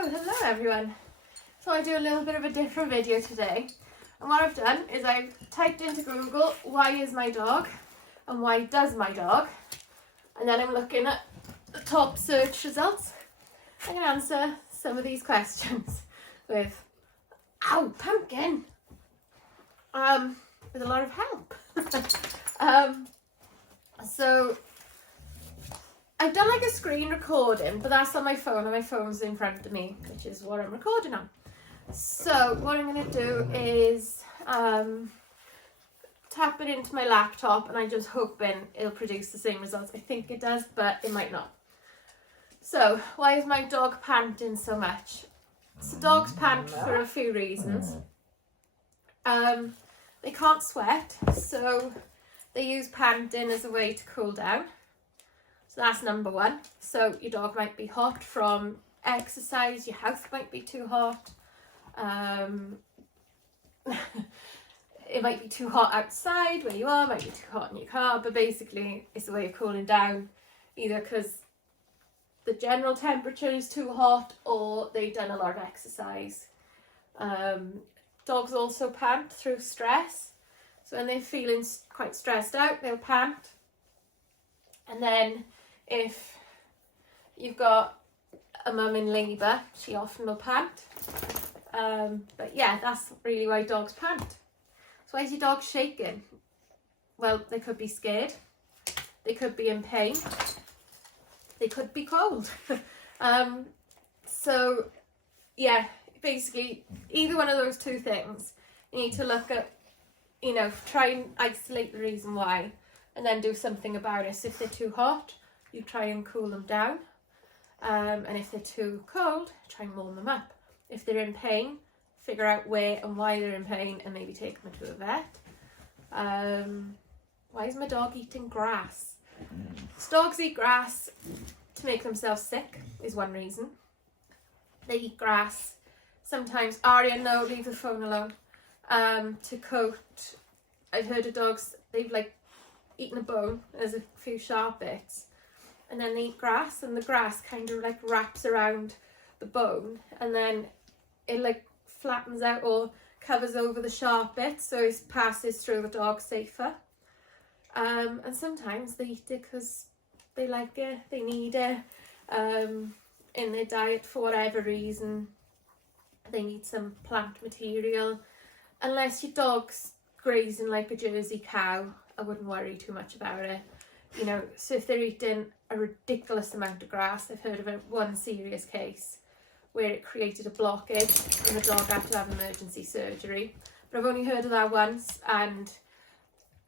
Hello everyone. So I do a little bit of a different video today, and what I've done is I've typed into Google, why is my dog and why does my dog, and then I'm looking at the top search results. I can answer some of these questions with, ow, pumpkin, with a lot of help. So I've done like a screen recording, but that's on my phone, and my phone's in front of me, which is what I'm recording on. So what I'm going to do is tap it into my laptop, and I'm just hoping it'll produce the same results. I think it does, but it might not. So why is my dog panting so much? So dogs pant for a few reasons. They can't sweat, so they use panting as a way to cool down. So that's number one. So your dog might be hot from exercise, your house might be too hot, it might be too hot outside where you are, might be too hot in your car, but basically it's a way of cooling down, either because the general temperature is too hot or they've done a lot of exercise. Dogs also pant through stress. So when they're feeling quite stressed out, they'll pant. And then if you've got a mum in labour, she often will pant. But yeah, that's really why dogs pant. So why is your dog shaking? Well, they could be scared. They could be in pain. They could be cold. So yeah, basically either one of those two things. You need to look at, try and isolate the reason why, and then do something about it. So if they're too hot, you try and cool them down. And if they're too cold, try and warm them up. If they're in pain, figure out where and why they're in pain and maybe take them to a vet. Why is my dog eating grass? So dogs eat grass to make themselves sick is one reason. They eat grass sometimes, Aria, no, leave the phone alone, to coat. I've heard of dogs, they've like eaten a bone, there's a few sharp bits, and then they eat grass, and the grass kind of like wraps around the bone, and then it like flattens out or covers over the sharp bits, so it passes through the dog safer. And sometimes they eat it because they like it, they need it in their diet for whatever reason. They need some plant material. Unless your dog's grazing like a Jersey cow, I wouldn't worry too much about it. So if they're eating a ridiculous amount of grass, I've heard of one serious case where it created a blockage and the dog had to have emergency surgery. But I've only heard of that once, and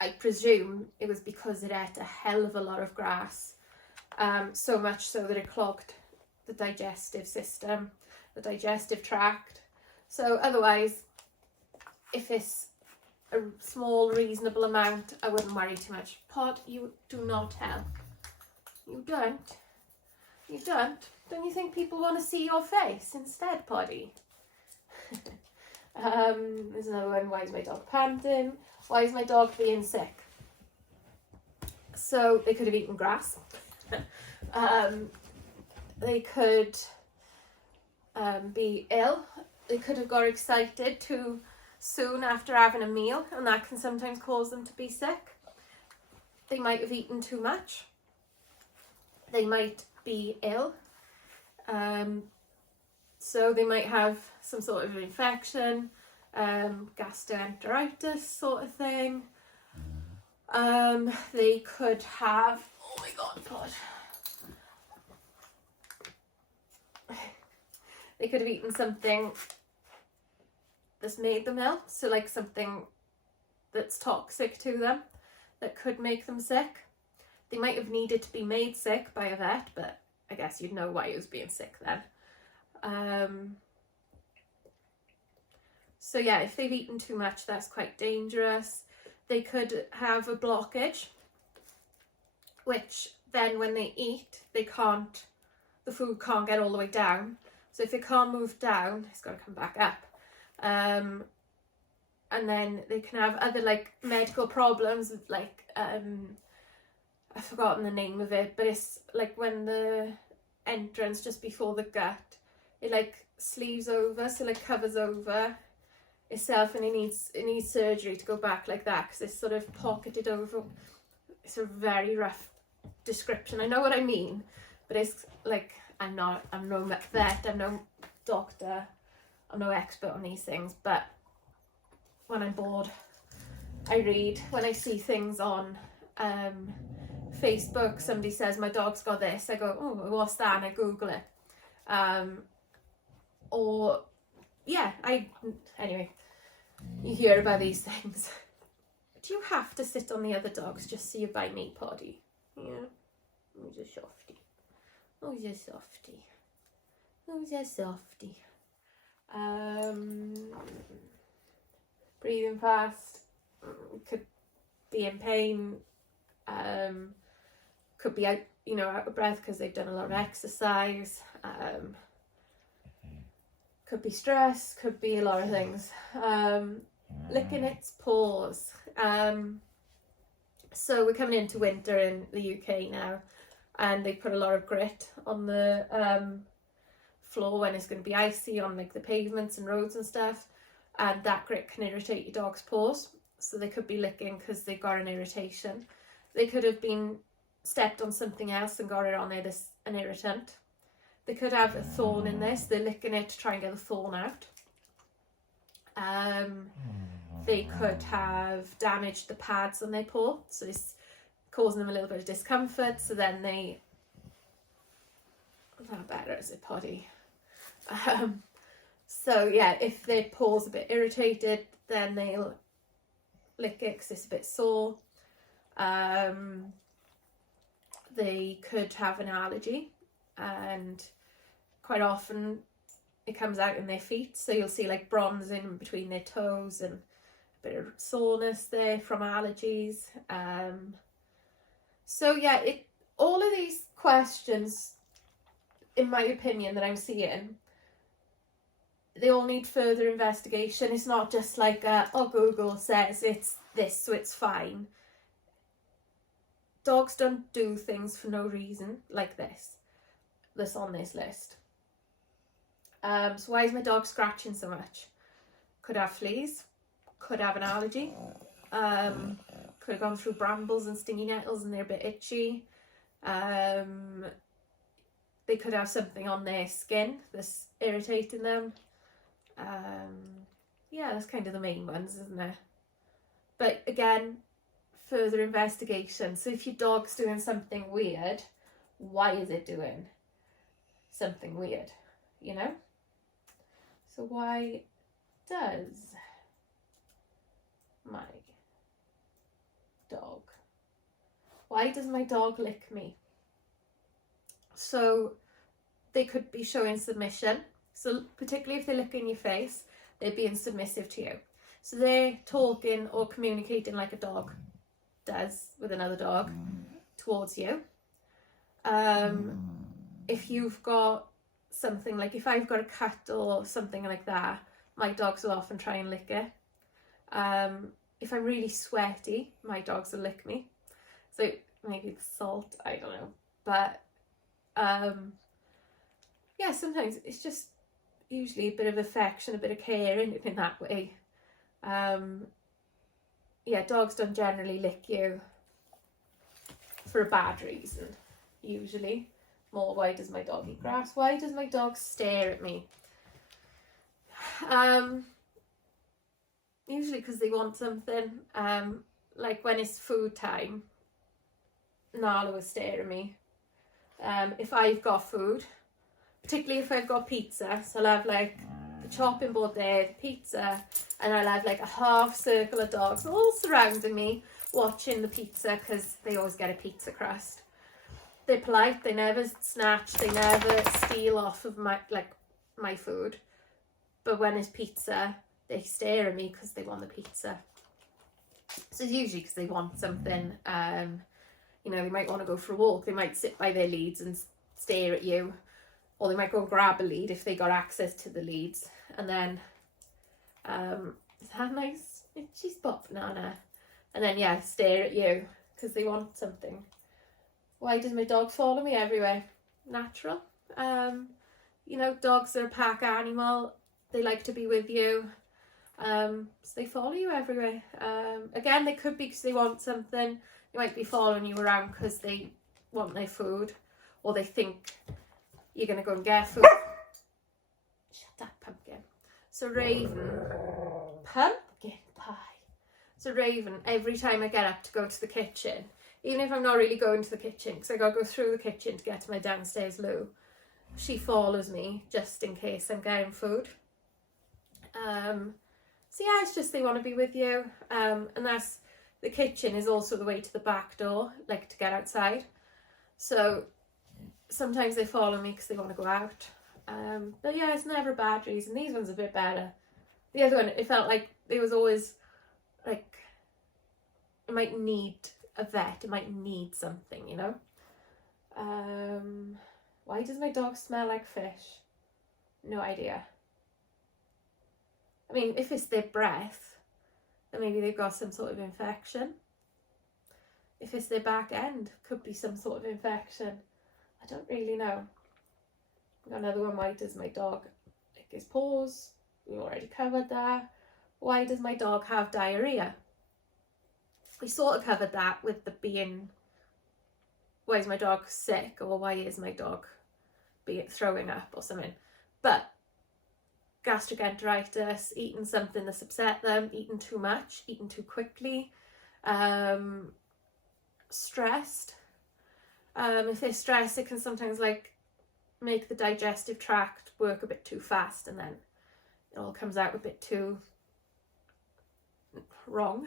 I presume it was because it ate a hell of a lot of grass, so much so that it clogged the digestive system, the digestive tract. So otherwise, if it's a small reasonable amount, I wouldn't worry too much. Pod, you do not help. You don't you think people want to see your face instead, Poddy? There's another one. Why is my dog panting? Why is my dog being sick? So they could have eaten grass. They could be ill. They could have got excited too soon after having a meal, and that can sometimes cause them to be sick. They might have eaten too much. They might be ill. So they might have some sort of infection, gastroenteritis sort of thing. They could have, oh my god, Pod. They could have eaten something that's made them ill, so like something that's toxic to them that could make them sick. They might have needed to be made sick by a vet, but I guess you'd know why he was being sick then. So yeah, if they've eaten too much, that's quite dangerous. They could have a blockage, which then when they eat, the food can't get all the way down. So if it can't move down, it's got to come back up. And then they can have other like medical problems, like I've forgotten the name of it, but it's like when the entrance just before the gut it like sleeves over, so like covers over itself, and it needs surgery to go back like that because it's sort of pocketed over. It's a very rough description. I know what I mean, but it's like I'm no vet, I'm no doctor, I'm no expert on these things, but when I'm bored I read. When I see things on Facebook, somebody says my dog's got this, I go, oh, what's that, and I Google it. Or yeah, anyway, you hear about these things. Do you have to sit on the other dogs just so you buy me potty? Yeah. Who's a softie? Who's a softie? Who's a softie? Breathing fast, could be in pain, could be out of breath because they've done a lot of exercise, could be stress, could be a lot of things. Licking its paws. So we're coming into winter in the UK now, and they put a lot of grit on the floor when it's going to be icy on like the pavements and roads and stuff, and that grit can irritate your dog's paws, so they could be licking because they've got an irritation. They could have been stepped on something else and got it on there, an irritant. They could have a thorn in this, they're licking it to try and get the thorn out. They could have damaged the pads on their paw, so it's causing them a little bit of discomfort, so then they... That better, is it, potty? So yeah, if their paw's a bit irritated, then they'll lick it because it's a bit sore. They could have an allergy, and quite often it comes out in their feet, so you'll see like bronze in between their toes and a bit of soreness there from allergies. So yeah, all of these questions, in my opinion, that I'm seeing, they all need further investigation. It's not just like Google says it's this, so it's fine. Dogs don't do things for no reason like this that's on this list. So why is my dog scratching so much? Could have fleas, could have an allergy, could have gone through brambles and stingy nettles and they're a bit itchy. They could have something on their skin that's irritating them. Yeah, that's kind of the main ones, isn't it? But again, further investigation. So if your dog's doing something weird, why is it doing something weird? You know? So why does my dog lick me? So they could be showing submission. So particularly if they're licking your face, they're being submissive to you. So they're talking or communicating like a dog does with another dog towards you. If you've got something, like if I've got a cut or something like that, my dogs will often try and lick it. If I'm really sweaty, my dogs will lick me. So maybe the salt, I don't know. But yeah, sometimes it's just usually a bit of affection, a bit of care in that way. Yeah, dogs don't generally lick you for a bad reason, usually. More, why does my dog eat grass? Why does my dog stare at me? Usually because they want something. Like when it's food time, Nala will stare at me. If I've got food, particularly if I've got pizza, so I'll have like the chopping board there, the pizza, and I'll have like a half circle of dogs all surrounding me watching the pizza because they always get a pizza crust. They're polite, they never snatch, they never steal off of my food. But when it's pizza, they stare at me because they want the pizza. So it's usually because they want something. You know, they might want to go for a walk, they might sit by their leads and stare at you, or they might go grab a lead if they got access to the leads, and then is that nice? She's pop banana. And then yeah, stare at you because they want something. Why does my dog follow me everywhere? Natural. you know, dogs are a pack animal. They like to be with you. So they follow you everywhere. Again, they could be because they want something. They might be following you around because they want their food, or they think you're going to go and get food. Shut up, pumpkin. So Raven, pumpkin pie. So Raven, every time I get up to go to the kitchen, even if I'm not really going to the kitchen, because I got to go through the kitchen to get to my downstairs loo, she follows me just in case I'm getting food. So yeah, it's just they want to be with you. And that's, the kitchen is also the way to the back door, like to get outside. So sometimes they follow me because they want to go out. But yeah, it's never a bad reason. These ones are a bit better. The other one, it felt like it was always like, it might need a vet, it might need something, you know. Why does my dog smell like fish? No idea. I mean, if it's their breath, then maybe they've got some sort of infection. If it's their back end, could be some sort of infection. I don't really know. Got another one. Why does my dog lick his paws? We already covered that. Why does my dog have diarrhea? We sort of covered that with the being, why is my dog sick, or why is my dog throwing up or something. But gastric enteritis, eating something that's upset them, eating too much, eating too quickly, stressed. If they're stressed, it can sometimes like make the digestive tract work a bit too fast, and then it all comes out a bit too wrong.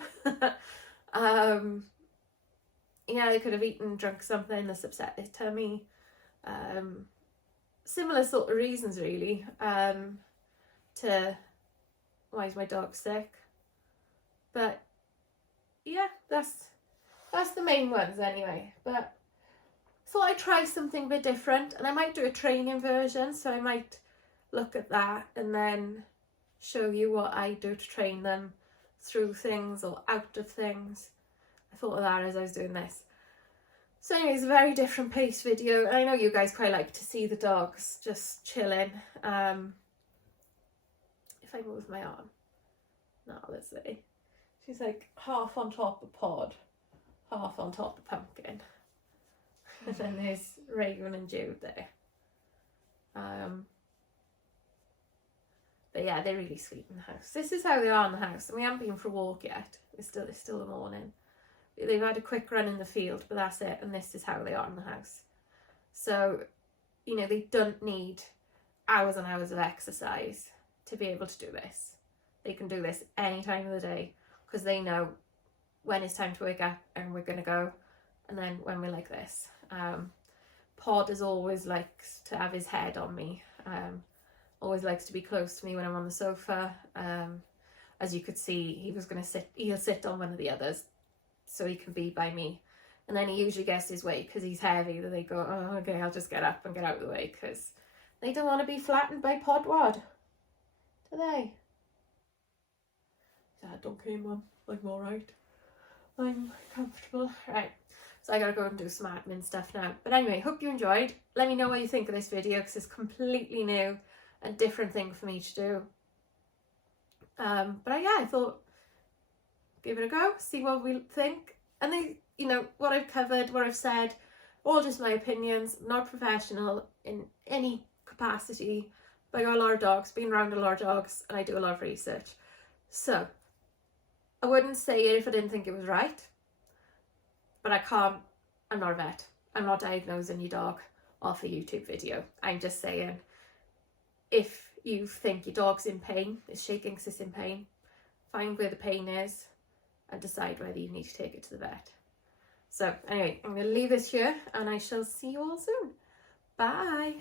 Yeah, they could have drunk something that's upset their tummy. Similar sort of reasons really, to why is my dog sick. But yeah, that's the main ones anyway. But thought I'd try something a bit different, and I might do a training version, so I might look at that and then show you what I do to train them through things or out of things. I thought of that as I was doing this. So anyways, a very different pace video. I know you guys quite like to see the dogs just chilling. If I move my arm, no, let's see. She's like half on top of Pod, half on top of Pumpkin. And then there's Raven and Jude there. But yeah, they're really sweet in the house. This is how they are in the house, and we haven't been for a walk yet. It's still the morning. They've had a quick run in the field, but that's it, and this is how they are in the house. So, you know, they don't need hours and hours of exercise to be able to do this. They can do this any time of the day, because they know when it's time to wake up and we're going to go, and then when we're like this. Pod is always likes to have his head on me, always likes to be close to me when I'm on the sofa. As you could see, he'll sit on one of the others so he can be by me, and then he usually gets his way because he's heavy, that they go, oh okay, I'll just get up and get out of the way, because they don't want to be flattened by Podwad, do they? Dad, don't care, Mum, I'm alright, I'm comfortable. Right, so I gotta go and do some admin stuff now. But anyway, hope you enjoyed. Let me know what you think of this video, because it's completely new and different thing for me to do. But yeah, I thought, give it a go, see what we think. And they, you know, what I've covered, what I've said, all just my opinions. I'm not professional in any capacity, but I got a lot of dogs, been around a lot of dogs, and I do a lot of research. So I wouldn't say it if I didn't think it was right, but I'm not a vet. I'm not diagnosing your dog off a YouTube video. I'm just saying, if you think your dog's in pain, is shaking because it's in pain, find where the pain is and decide whether you need to take it to the vet. So anyway, I'm going to leave this here, and I shall see you all soon. Bye.